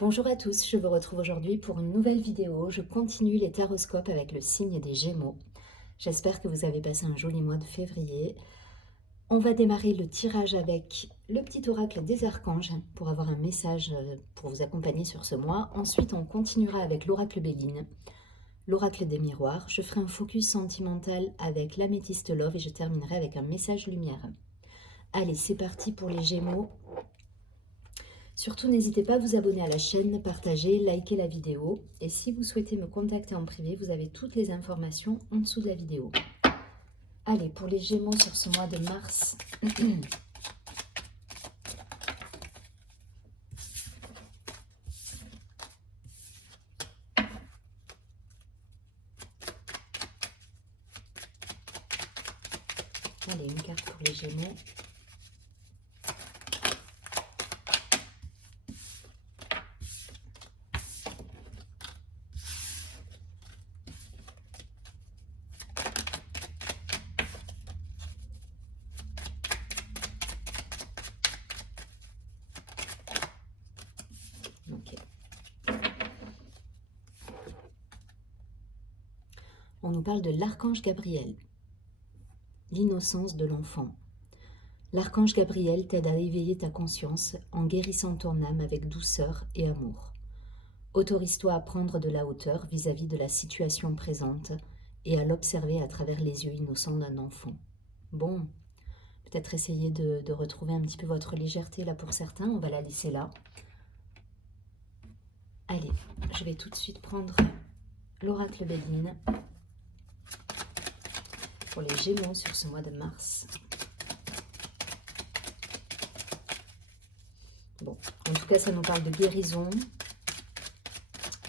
Bonjour à tous, je vous retrouve aujourd'hui pour une nouvelle vidéo. Je continue les taroscopes avec le signe des Gémeaux. J'espère que vous avez passé un joli mois de février. On va démarrer le tirage avec le petit oracle des archanges pour avoir un message pour vous accompagner sur ce mois. Ensuite, on continuera avec l'oracle Béguine, l'oracle des miroirs. Je ferai un focus sentimental avec l'améthyste love et je terminerai avec un message lumière. Allez, c'est parti pour les Gémeaux. Surtout, n'hésitez pas à vous abonner à la chaîne, partager, liker la vidéo. Et si vous souhaitez me contacter en privé, vous avez toutes les informations en dessous de la vidéo. Allez, pour les Gémeaux sur ce mois de mars. Allez, une carte pour les Gémeaux. Ok. On nous parle de l'archange Gabriel, l'innocence de l'enfant. L'archange Gabriel t'aide à éveiller ta conscience en guérissant ton âme avec douceur et amour. Autorise-toi à prendre de la hauteur vis-à-vis de la situation présente et à l'observer à travers les yeux innocents d'un enfant. Bon, peut-être essayer de retrouver un petit peu votre légèreté là pour certains, on va la laisser là. Allez, je vais tout de suite prendre l'oracle Béguine pour les Gémeaux sur ce mois de mars. Bon, en tout cas, ça nous parle de guérison,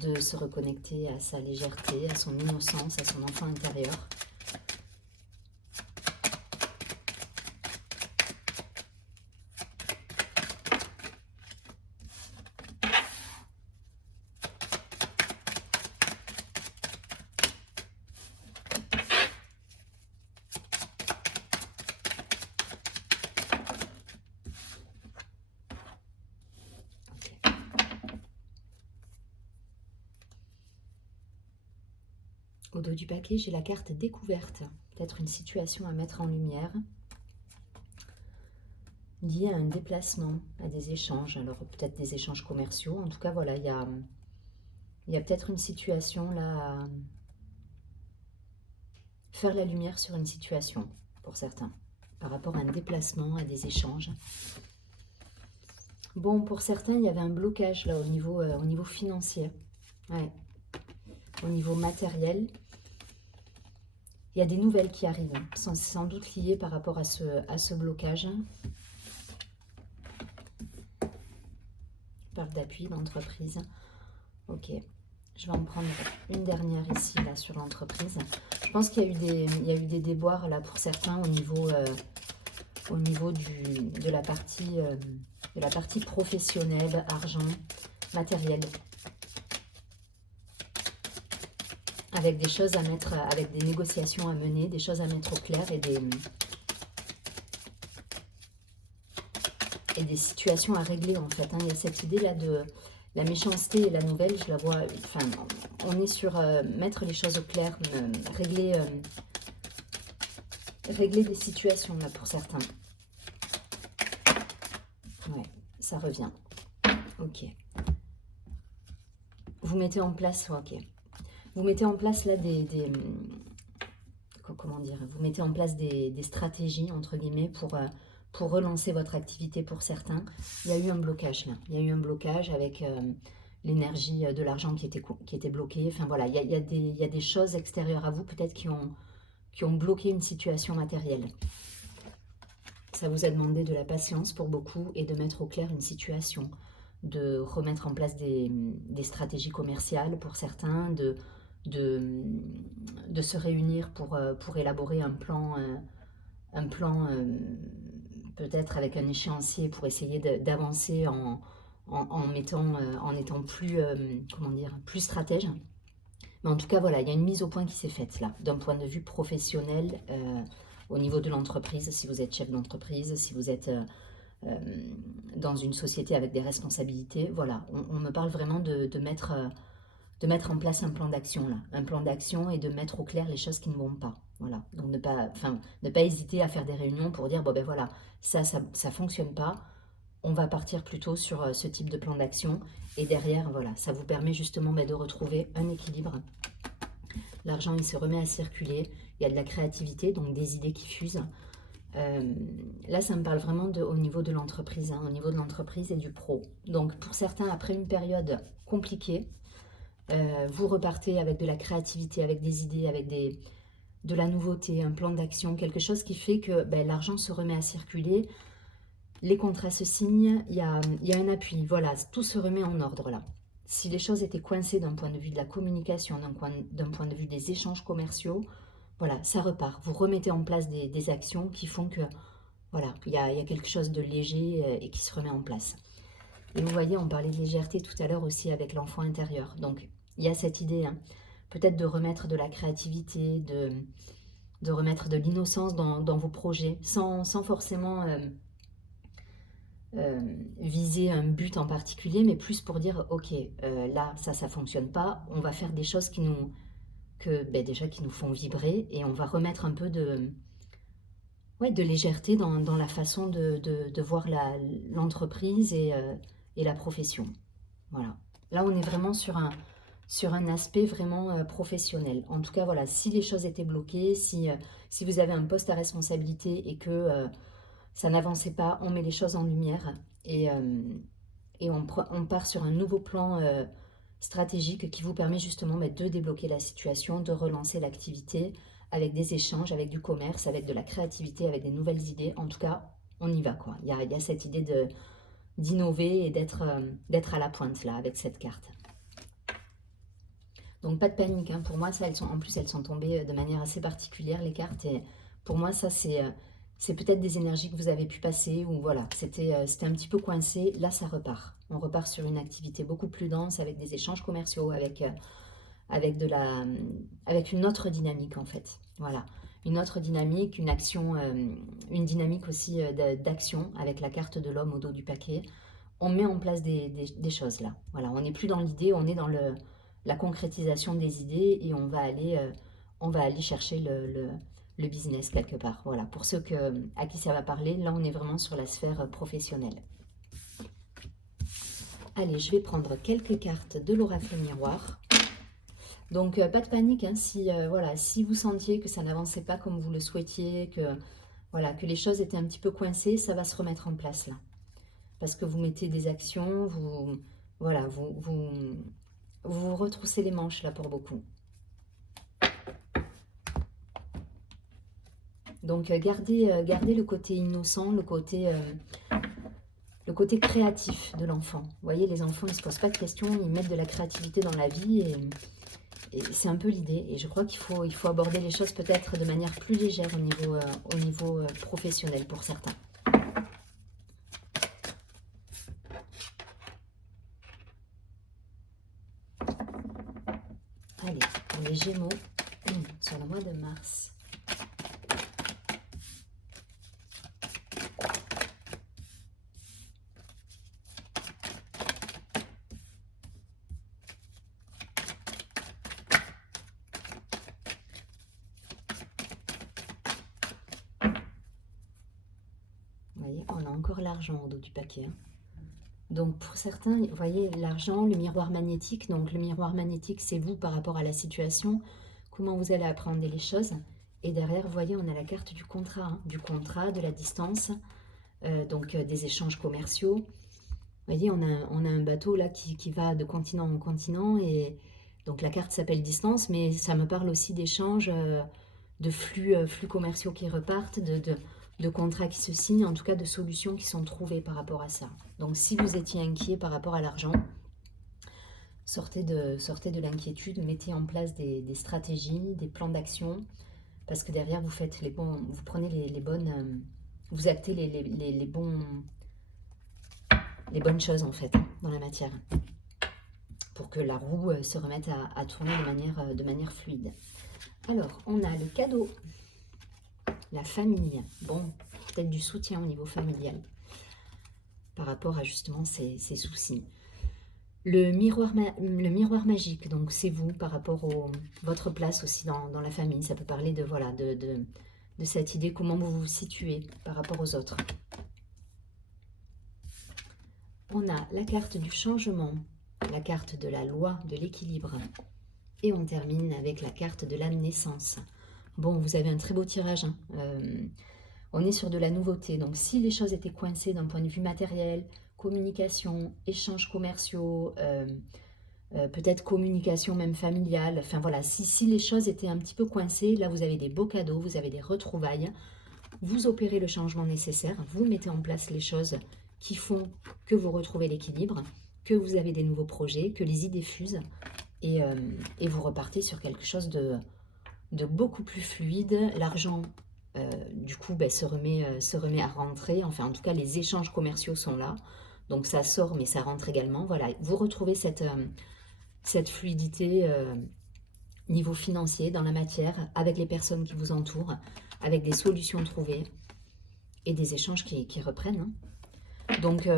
de se reconnecter à sa légèreté, à son innocence, à son enfant intérieur. Au dos du paquet, j'ai la carte découverte, peut-être une situation à mettre en lumière, liée à un déplacement, à des échanges, alors peut-être des échanges commerciaux. En tout cas, voilà, il y a peut-être une situation là à faire la lumière sur une situation, pour certains, par rapport à un déplacement, à des échanges. Bon, pour certains, il y avait un blocage là au niveau financier, ouais, au niveau matériel. Il y a des nouvelles qui arrivent, sans doute liées par rapport à ce blocage. Parle d'appui, d'entreprise. Ok, je vais en prendre une dernière ici, là, sur l'entreprise. Je pense qu'il y a eu des déboires, là, pour certains, au niveau de la partie professionnelle, argent, matériel. Avec des choses à mettre, avec des négociations à mener, des choses à mettre au clair et des situations à régler en fait. Hein. Il y a cette idée là de la méchanceté et la nouvelle, je la vois, enfin, on est sur mettre les choses au clair, régler des situations là pour certains. Ouais, ça revient. Ok. Vous mettez en place, ok. Vous mettez en place là comment dire, vous mettez en place des stratégies entre guillemets pour relancer votre activité pour certains. Il y a eu un blocage là. Il y a eu un blocage avec l'énergie de l'argent qui était bloquée. Enfin voilà, il y a des choses extérieures à vous peut-être qui ont bloqué une situation matérielle. Ça vous a demandé de la patience pour beaucoup et de mettre au clair une situation, de remettre en place des stratégies commerciales pour certains, de se réunir pour élaborer un plan peut-être avec un échéancier pour essayer d'avancer en étant plus, comment dire, plus stratège. Mais en tout cas, voilà, il y a une mise au point qui s'est faite là, d'un point de vue professionnel, au niveau de l'entreprise, si vous êtes chef d'entreprise, si vous êtes dans une société avec des responsabilités. Voilà, on me parle vraiment de mettre en place un plan d'action là, un plan d'action et de mettre au clair les choses qui ne vont pas. Voilà, donc ne pas hésiter à faire des réunions pour dire bon ben voilà, ça fonctionne pas, on va partir plutôt sur ce type de plan d'action et derrière voilà, ça vous permet justement de retrouver un équilibre. L'argent il se remet à circuler, il y a de la créativité, donc des idées qui fusent. Là, ça me parle vraiment au niveau de l'entreprise, hein, au niveau de l'entreprise et du pro. Donc, pour certains, après une période compliquée, vous repartez avec de la créativité, avec des idées, avec de la nouveauté, un plan d'action, quelque chose qui fait que l'argent se remet à circuler, les contrats se signent, il y a un appui, voilà, tout se remet en ordre là. Si les choses étaient coincées d'un point de vue de la communication, d'un point de vue des échanges commerciaux, voilà, ça repart. Vous remettez en place des actions qui font que, voilà, il y a quelque chose de léger et qui se remet en place. Et vous voyez, on parlait de légèreté tout à l'heure aussi avec l'enfant intérieur. Donc, il y a cette idée, hein, peut-être de remettre de la créativité, de remettre de l'innocence dans vos projets, sans forcément viser un but en particulier, mais plus pour dire, ok, là, ça fonctionne pas, on va faire des choses qui nous font vibrer et on va remettre un peu de légèreté dans la façon de voir l'entreprise et la profession. Voilà. Là, on est vraiment sur un aspect vraiment professionnel. En tout cas, voilà, si les choses étaient bloquées, si vous avez un poste à responsabilité et que ça n'avançait pas, on met les choses en lumière et on part sur un nouveau plan stratégique qui vous permet justement de débloquer la situation, de relancer l'activité avec des échanges, avec du commerce, avec de la créativité, avec des nouvelles idées. En tout cas, on y va quoi. Il y a cette idée d'innover et d'être à la pointe là avec cette carte. Donc pas de panique, hein. Pour moi ça, elles sont tombées de manière assez particulière les cartes et pour moi ça c'est peut-être des énergies que vous avez pu passer ou voilà, c'était un petit peu coincé, là ça repart. On repart sur une activité beaucoup plus dense avec des échanges commerciaux, avec une autre dynamique en fait. Voilà, une autre dynamique, une action, une dynamique aussi d'action avec la carte de l'homme au dos du paquet. On met en place des choses là. Voilà, on n'est plus dans l'idée, on est dans la concrétisation des idées et on va aller chercher le business quelque part. Voilà, pour ceux à qui ça va parler, là on est vraiment sur la sphère professionnelle. Allez, je vais prendre quelques cartes de l'oracle miroir. Donc pas de panique, hein, si vous sentiez que ça n'avançait pas comme vous le souhaitiez, que les choses étaient un petit peu coincées, ça va se remettre en place là. Parce que vous mettez des actions, vous retroussez les manches là pour beaucoup. Donc gardez le côté innocent, le côté créatif de l'enfant. Vous voyez, les enfants, ils ne se posent pas de questions, ils mettent de la créativité dans la vie et c'est un peu l'idée. Et je crois qu'il faut aborder les choses peut-être de manière plus légère au niveau professionnel pour certains. Allez, pour les Gémeaux, sur le mois de mars. Vous voyez, on a encore l'argent au dos du paquet. Hein. Donc pour certains, vous voyez, l'argent, le miroir magnétique. Donc le miroir magnétique, c'est vous par rapport à la situation, comment vous allez appréhender les choses. Et derrière, vous voyez, on a la carte du contrat, hein, de la distance, donc des échanges commerciaux. Vous voyez, on a un bateau là qui va de continent en continent. Et donc la carte s'appelle distance, mais ça me parle aussi d'échanges, de flux commerciaux qui repartent, de contrats qui se signent, en tout cas de solutions qui sont trouvées par rapport à ça. Donc si vous étiez inquiet par rapport à l'argent, sortez de l'inquiétude, mettez en place des stratégies, des plans d'action, parce que derrière vous prenez les bonnes, vous actez les bonnes choses en fait dans la matière, pour que la roue se remette à tourner de manière fluide. Alors, on a le cadeau. La famille, bon, peut-être du soutien au niveau familial. par rapport à justement ces soucis. Le miroir magique, donc c'est vous par rapport à votre place aussi dans la famille. Ça peut parler de, voilà, de cette idée, comment vous vous situez par rapport aux autres. On a la carte du changement, la carte de la loi, de l'équilibre. Et on termine avec la carte de la naissance. Bon, vous avez un très beau tirage, hein. On est sur de la nouveauté. Donc, si les choses étaient coincées d'un point de vue matériel, communication, échanges commerciaux, peut-être communication même familiale, enfin voilà, si les choses étaient un petit peu coincées, là, vous avez des beaux cadeaux, vous avez des retrouvailles, vous opérez le changement nécessaire, vous mettez en place les choses qui font que vous retrouvez l'équilibre, que vous avez des nouveaux projets, que les idées fusent, et vous repartez sur quelque chose de beaucoup plus fluide. L'argent, du coup, se remet à rentrer. Enfin, en tout cas, les échanges commerciaux sont là. Donc, ça sort, mais ça rentre également. Voilà, vous retrouvez cette fluidité niveau financier, dans la matière, avec les personnes qui vous entourent, avec des solutions trouvées et des échanges qui reprennent, hein. Donc,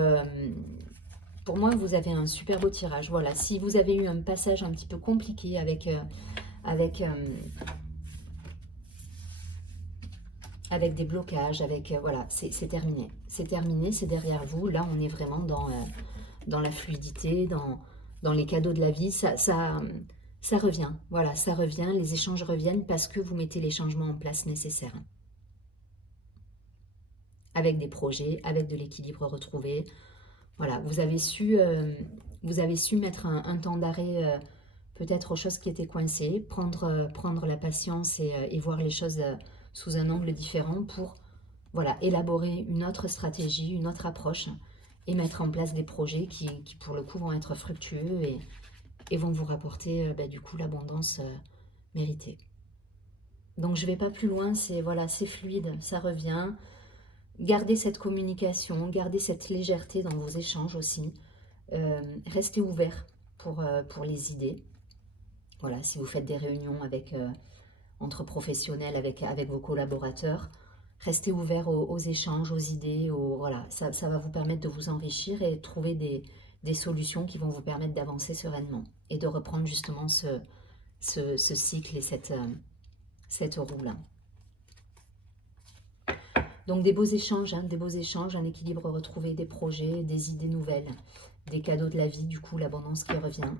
pour moi, vous avez un super beau tirage. Voilà, si vous avez eu un passage un petit peu compliqué avec des blocages, voilà, c'est terminé. C'est terminé, c'est derrière vous. Là, on est vraiment dans la fluidité, dans les cadeaux de la vie. Ça revient, voilà, ça revient. Les échanges reviennent parce que vous mettez les changements en place nécessaires. Avec des projets, avec de l'équilibre retrouvé. Voilà, vous avez su mettre un temps d'arrêt peut-être aux choses qui étaient coincées, prendre la patience et voir les choses sous un angle différent pour, voilà, élaborer une autre stratégie, une autre approche et mettre en place des projets qui pour le coup vont être fructueux et vont vous rapporter du coup l'abondance méritée. Donc je ne vais pas plus loin, voilà, c'est fluide, ça revient. Gardez cette communication, gardez cette légèreté dans vos échanges aussi. Restez ouvert pour les idées. Voilà, si vous faites des réunions entre professionnels, avec vos collaborateurs, restez ouvert aux échanges, aux idées. Voilà, ça va vous permettre de vous enrichir et de trouver des solutions qui vont vous permettre d'avancer sereinement et de reprendre justement ce cycle et cette roue-là. Donc des beaux échanges, un équilibre retrouvé, des projets, des idées nouvelles, des cadeaux de la vie, du coup l'abondance qui revient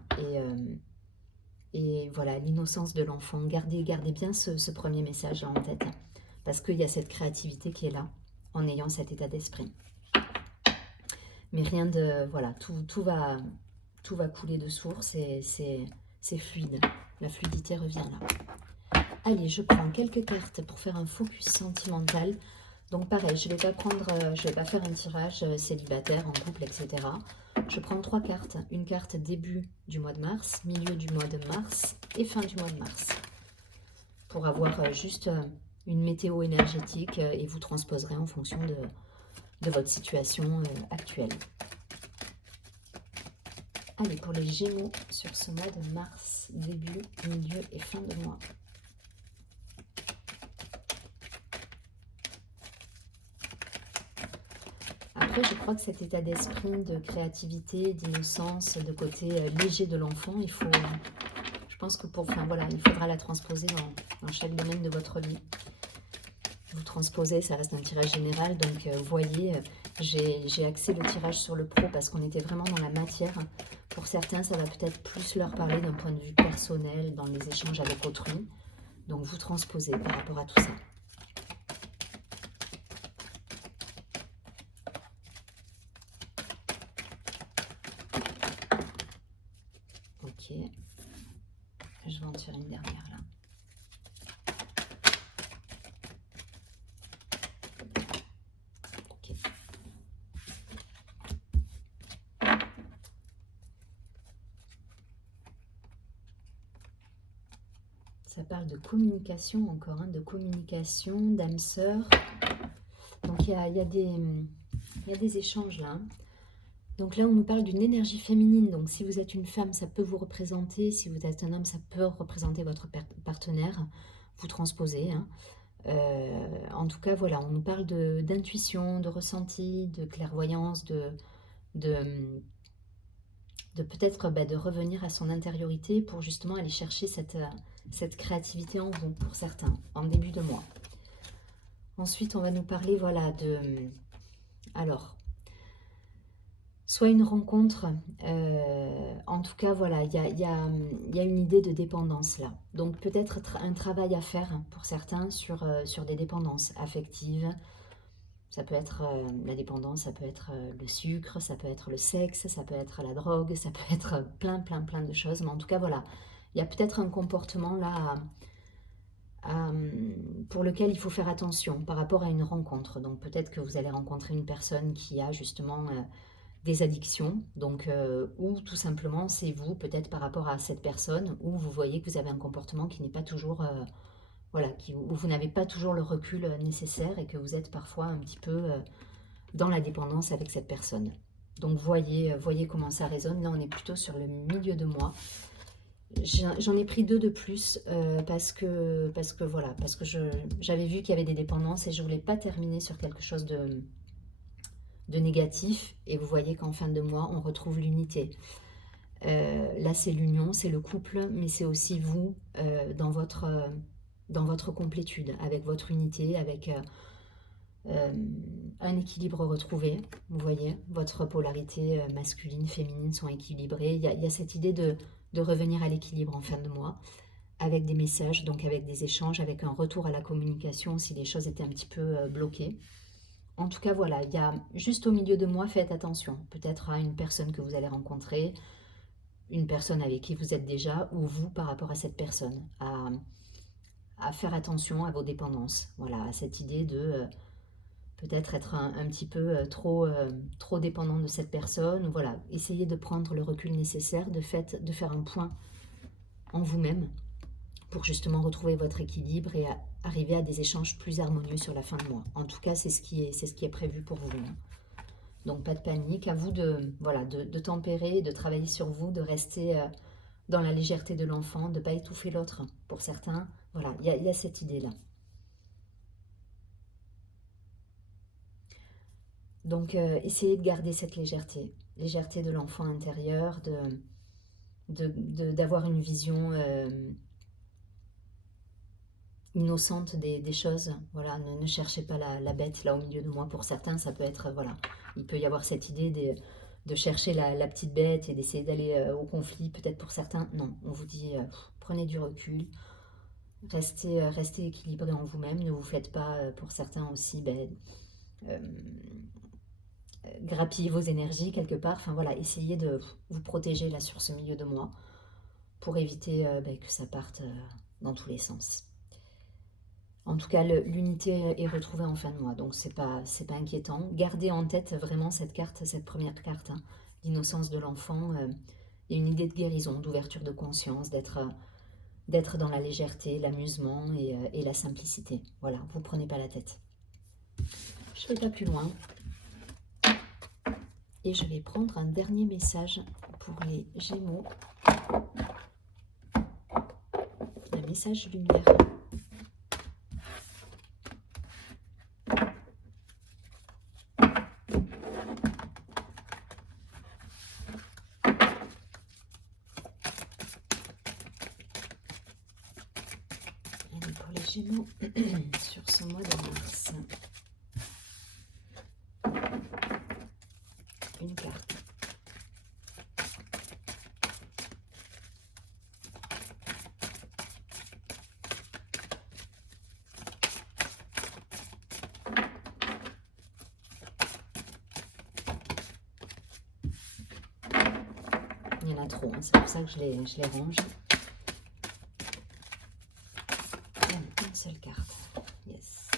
et voilà, l'innocence de l'enfant. Gardez bien ce premier message en tête parce qu'il y a cette créativité qui est là en ayant cet état d'esprit. Mais rien de... Voilà, tout va couler de source et c'est fluide. La fluidité revient là. Allez, je prends quelques cartes pour faire un focus sentimental. Donc pareil, je ne vais pas faire un tirage célibataire, en couple, etc. Je prends 3 cartes. Une carte début du mois de mars, milieu du mois de mars et fin du mois de mars. Pour avoir juste une météo énergétique et vous transposerez en fonction de votre situation actuelle. Allez, pour les Gémeaux sur ce mois de mars, début, milieu et fin de mois. Après, je crois que cet état d'esprit, de créativité, d'innocence, de côté léger de l'enfant, je pense que voilà, il faudra la transposer dans chaque domaine de votre vie. Vous transposez, ça reste un tirage général, donc vous voyez, j'ai axé le tirage sur le pro parce qu'on était vraiment dans la matière. Pour certains, ça va peut-être plus leur parler d'un point de vue personnel, dans les échanges avec autrui. Donc vous transposez par rapport à tout ça. Ok, je vais en tirer une dernière là. Ok. Ça parle de communication encore, hein, de communication, d'âme sœur. Donc il y a des échanges là. Donc là, on nous parle d'une énergie féminine. Donc si vous êtes une femme, ça peut vous représenter. Si vous êtes un homme, ça peut représenter votre partenaire. Vous transposez. Hein. En tout cas, voilà, on nous parle d'intuition, de ressenti, de clairvoyance, de peut-être de revenir à son intériorité pour justement aller chercher cette créativité en vous, pour certains, en début de mois. Ensuite, on va nous parler, voilà, alors, soit une rencontre, en tout cas, voilà, il y a une idée de dépendance là. Donc peut-être un travail à faire pour certains sur des dépendances affectives. Ça peut être la dépendance, ça peut être le sucre, ça peut être le sexe, ça peut être la drogue, ça peut être plein de choses. Mais en tout cas, voilà, il y a peut-être un comportement là pour lequel il faut faire attention par rapport à une rencontre. Donc peut-être que vous allez rencontrer une personne qui a justement des addictions, donc, ou tout simplement c'est vous, peut-être par rapport à cette personne, où vous voyez que vous avez un comportement qui n'est pas toujours... voilà, où vous n'avez pas toujours le recul nécessaire et que vous êtes parfois un petit peu dans la dépendance avec cette personne. Donc voyez comment ça résonne. Là, on est plutôt sur le milieu de mois. J'en ai pris 2 de plus parce que voilà, parce que j'avais vu qu'il y avait des dépendances et je voulais pas terminer sur quelque chose de négatif. Et vous voyez qu'en fin de mois, on retrouve l'unité. Là, c'est l'union, c'est le couple, mais c'est aussi vous dans votre complétude, avec votre unité, avec un équilibre retrouvé. Vous voyez, votre polarité masculine, féminine sont équilibrées. Il y a cette idée de revenir à l'équilibre en fin de mois, avec des messages, donc avec des échanges, avec un retour à la communication si les choses étaient un petit peu bloquées. En tout cas, voilà, il y a juste au milieu de mois, faites attention. Peut-être à une personne que vous allez rencontrer, une personne avec qui vous êtes déjà, ou vous par rapport à cette personne, à faire attention à vos dépendances. Voilà, à cette idée de peut-être être un petit peu trop dépendant de cette personne. Voilà, essayez de prendre le recul nécessaire, de faire un point en vous-même pour justement retrouver votre équilibre et arriver à des échanges plus harmonieux sur la fin de mois. En tout cas, c'est ce qui est prévu pour vous. Donc pas de panique, à vous de tempérer, de travailler sur vous, de rester dans la légèreté de l'enfant, de ne pas étouffer l'autre pour certains. Voilà, il y a cette idée-là. Donc essayez de garder cette légèreté de l'enfant intérieur, d'avoir une vision innocente des choses. Voilà, ne cherchez pas la bête là au milieu de moi. Pour certains, ça peut être, voilà, il peut y avoir cette idée de chercher la petite bête et d'essayer d'aller au conflit. Peut-être pour certains, non. On vous dit, prenez du recul, restez équilibré en vous-même. Ne vous faites pas, pour certains aussi, grappiller vos énergies quelque part. Enfin voilà, essayez de vous protéger là sur ce milieu de mois pour éviter que ça parte dans tous les sens. En tout cas, l'unité est retrouvée en fin de mois, donc c'est pas inquiétant. Gardez en tête vraiment cette carte, cette première carte, hein, l'innocence de l'enfant. Il y a une idée de guérison, d'ouverture de conscience, d'être dans la légèreté, l'amusement et la simplicité. Voilà, vous prenez pas la tête. Je ne vais pas plus loin. Et je vais prendre un dernier message pour les Gémeaux. Un message lumière. Allez, pour les Gémeaux, sur ce mois de mars. Une carte. Il y en a trop, hein, c'est pour ça que je les range. Allez, une seule carte. Yes.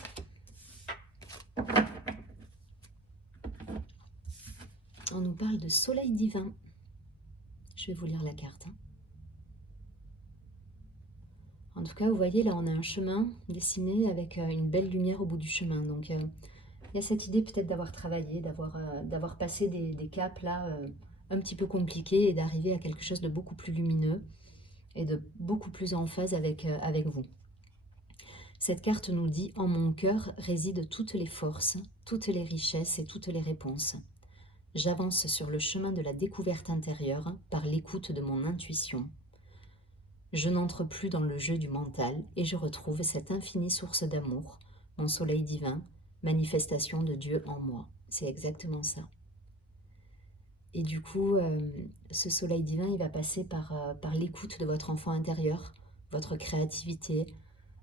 On nous parle de soleil divin. Je vais vous lire la carte. En tout cas, vous voyez, là, on a un chemin dessiné avec une belle lumière au bout du chemin. Donc, il y a cette idée peut-être d'avoir travaillé, d'avoir passé des caps là un petit peu compliqués et d'arriver à quelque chose de beaucoup plus lumineux et de beaucoup plus en phase avec vous. Cette carte nous dit « En mon cœur résident toutes les forces, toutes les richesses et toutes les réponses. J'avance sur le chemin de la découverte intérieure par l'écoute de mon intuition. Je n'entre plus dans le jeu du mental et je retrouve cette infinie source d'amour, mon soleil divin, manifestation de Dieu en moi. C'est exactement ça. Et du coup, ce soleil divin, il va passer par l'écoute de votre enfant intérieur, votre créativité,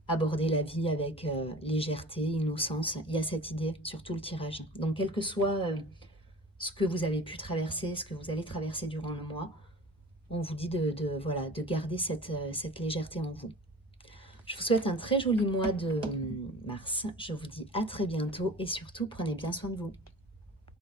aborder la vie avec légèreté, innocence. Il y a cette idée sur tout le tirage. Donc, quel que soit ce que vous avez pu traverser, ce que vous allez traverser durant le mois, on vous dit voilà, de garder cette légèreté en vous. Je vous souhaite un très joli mois de mars. Je vous dis à très bientôt et surtout, prenez bien soin de vous.